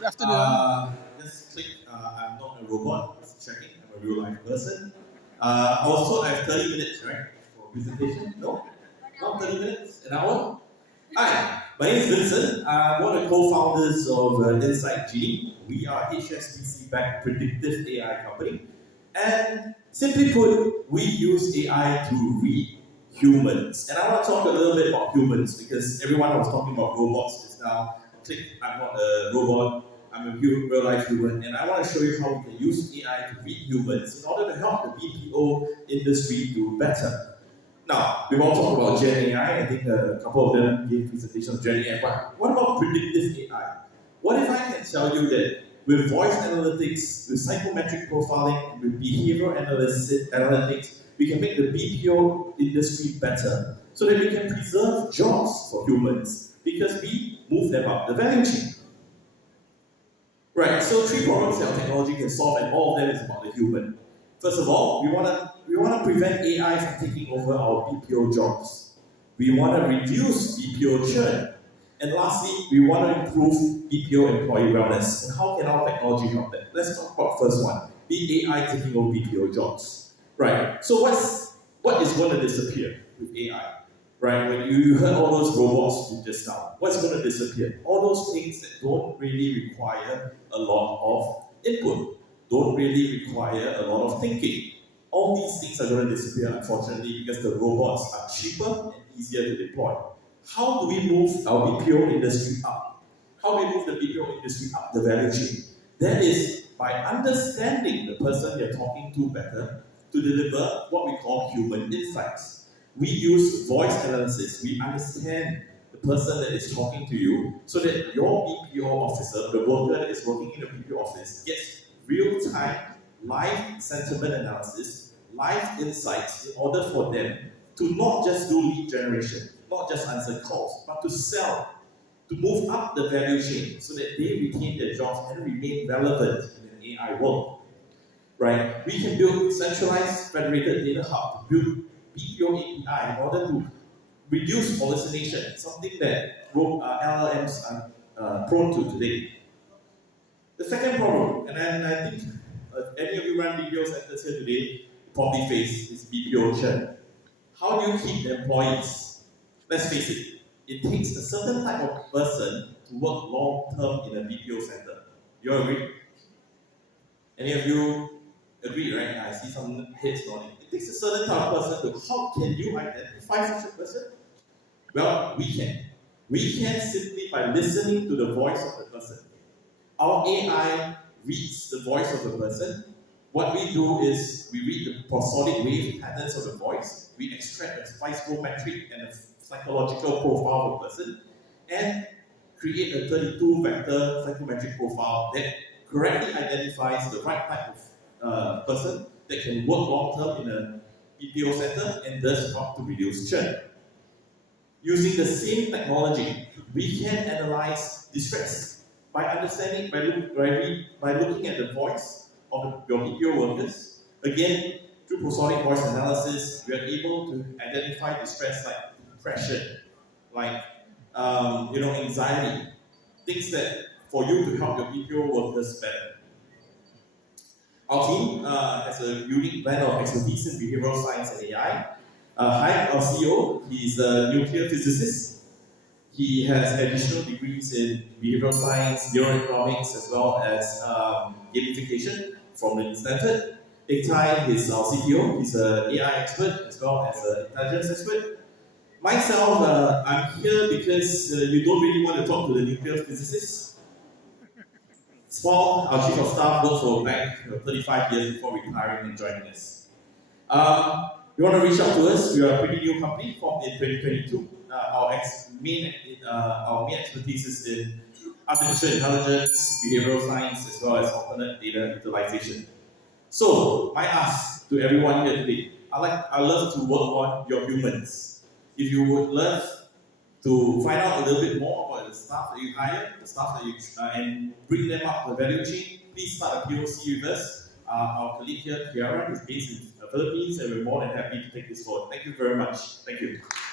Good afternoon. Just click, I'm not a robot, just checking, I'm a real life person. I was told I have 30 minutes, right, for presentation? No? Not 30 minutes? An hour? Hi, my name is Vincent. I'm one of the co-founders of Genie. We are HSBC-backed predictive AI company. And simply put, we use AI to read humans. And I want to talk a little bit about humans because everyone was talking about robots just now. Click, I'm not a robot, I'm a real life human. And I want to show you how we can use AI to read humans in order to help the BPO industry do better. Now, we've all talked about Gen AI. I think a couple of them gave presentations on Gen AI. But what about predictive AI? What if I can tell you that with voice analytics, with psychometric profiling, and with behavioral analytics, we can make the BPO industry better so that we can preserve jobs for humans because we move them up the value chain. Right, so 3 problems that our technology can solve, and all of them is about the human. First of all, we want to prevent AI from taking over our BPO jobs. We want to reduce BPO churn. And lastly, we want to improve BPO employee wellness. And how can our technology help that? Let's talk about the first one, be AI taking over BPO jobs. Right, so what is going to disappear with AI? Right, when you heard all those robots just now, what's going to disappear? All those things that don't really require a lot of input, don't really require a lot of thinking. All these things are going to disappear, unfortunately, because the robots are cheaper and easier to deploy. How do we move our BPO industry up? How do we move the BPO industry up the value chain? That is by understanding the person you're talking to better to deliver what we call human insights. We use voice analysis. We understand the person that is talking to you so that your BPO officer, the worker that is working in the BPO office, gets real-time, live sentiment analysis, live insights in order for them to not just do lead generation, not just answer calls, but to sell, to move up the value chain so that they retain their jobs and remain relevant in an AI world. Right? We can build centralized federated data hub to build BPO API in order to reduce hallucination, something that LLMs are prone to today. The second problem, and I think any of you run BPO centers here today probably face, is BPO churn. How do you keep the employees? Let's face it takes a certain type of person to work long term in a BPO center. You all agree? Any of you agree, right? I see some heads nodding. It takes a certain type of person to, how can you identify such a person? Well, we can. We can simply by listening to the voice of the person. Our AI reads the voice of the person. What we do is we read the prosodic wave patterns of the voice, we extract a psychometric and a psychological profile of the person, and create a 32-vector psychometric profile that correctly identifies the right type of person that can work long-term in a BPO center and thus help to reduce churn. Using the same technology, we can analyze distress by understanding, by looking at the voice of your BPO workers. Again, through prosodic voice analysis, we are able to identify distress like depression, like anxiety, things that for you to help your BPO workers better. Our team has a unique blend of expertise in behavioral science and AI. Hi, our CEO, he's a nuclear physicist. He has additional degrees in behavioral science, neuroeconomics, as well as gamification from the Stanford. Tai is our CTO. He's an AI expert as well as an intelligence expert. Myself, I'm here because you don't really want to talk to the nuclear physicist. Paul, our chief of staff, worked for a bank 35 years before retiring and joining us. You want to reach out to us? We are a pretty new company formed in 2022. Our main expertise is in artificial intelligence, behavioral science, as well as alternate data utilization. So, my ask to everyone here today, I love to work on your humans. If you would love to find out a little bit more about the staff that you hire, the staff that you and bring them up the value chain, please start a POC with us. Our colleague here, Kiara, is based in the Philippines, and we're more than happy to take this forward. Thank you very much. Thank you.